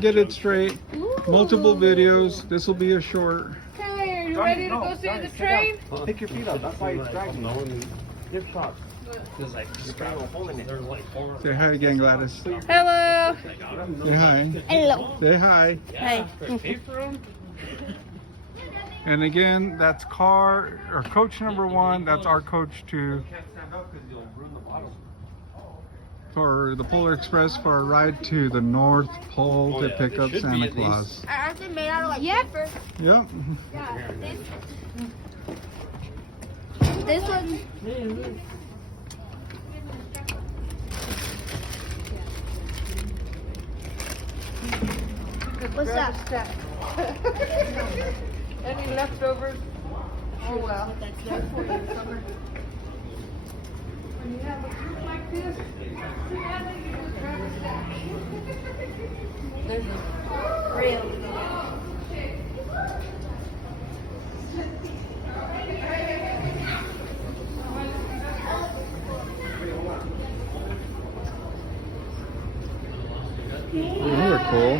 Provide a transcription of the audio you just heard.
Get it straight. Multiple videos. This will be a short. Okay, are you ready to go see the train? Pick your feet up. That's why it's dragging. Give shots. There's like there's like four. Say hi again, Gladys. Hello. Say hi. Hello. Say hi. Hey. And again, that's coach number 1. That's our coach 2 for the Polar Express for a ride to the North Pole to pick up Santa Claus. Aren't they made out of like paper? Yep. Yeah. This one. What's that? Any leftovers? Oh well. That's there for you, summer. When you have a group like this, grab a stack. There's a rail. They're cool.